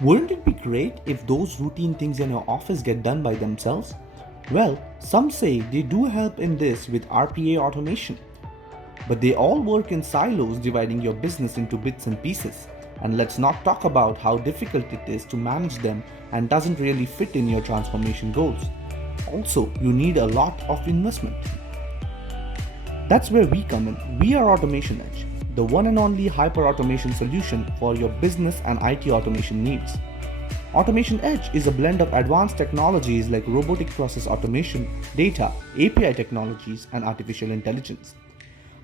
Wouldn't it be great if those routine things in your office get done by themselves? Well, some say they do help in this with RPA automation. But they all work in silos, dividing your business into bits and pieces. And let's not talk about how difficult it is to manage them and doesn't really fit in your transformation goals. Also, you need a lot of investment. That's where we come in. We are Automation Edge, the one and only hyper automation solution for your business and IT automation needs. Automation Edge is a blend of advanced technologies like robotic process automation, data, API technologies, and artificial intelligence.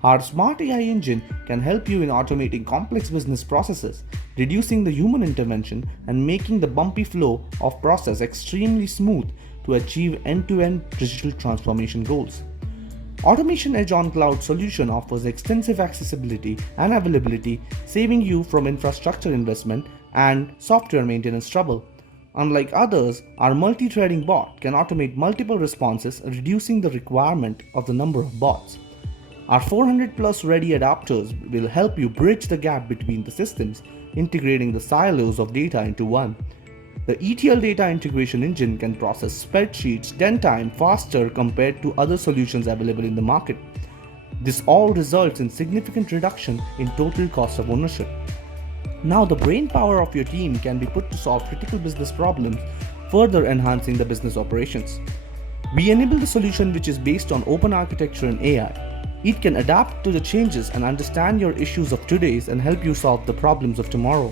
Our smart AI engine can help you in automating complex business processes, reducing the human intervention, and making the bumpy flow of process extremely smooth to achieve end-to-end digital transformation goals. Automation Edge on Cloud solution offers extensive accessibility and availability, saving you from infrastructure investment and software maintenance trouble. Unlike others, our multi-threading bot can automate multiple responses, reducing the requirement of the number of bots. Our 400 plus ready adapters will help you bridge the gap between the systems, integrating the silos of data into one. The ETL data integration engine can process spreadsheets 10 times faster compared to other solutions available in the market. This all results in significant reduction in total cost of ownership. Now the brain power of your team can be put to solve critical business problems, further enhancing the business operations. We enable the solution which is based on open architecture and AI. It can adapt to the changes and understand your issues of today and help you solve the problems of tomorrow.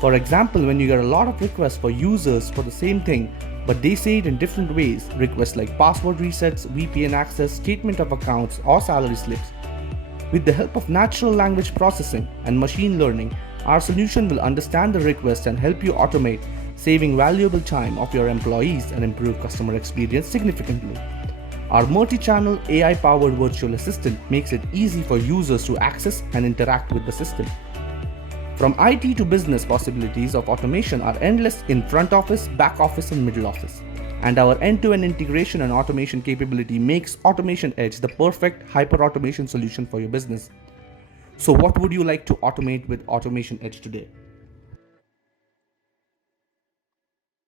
For example, when you get a lot of requests for users for the same thing, but they say it in different ways, requests like password resets, VPN access, statement of accounts, or salary slips. With the help of natural language processing and machine learning, our solution will understand the request and help you automate, saving valuable time of your employees and improve customer experience significantly. Our multi-channel AI-powered virtual assistant makes it easy for users to access and interact with the system. From IT to business, possibilities of automation are endless in front office, back office, and middle office. And our end-to-end integration and automation capability makes Automation Edge the perfect hyper-automation solution for your business. So what would you like to automate with Automation Edge today?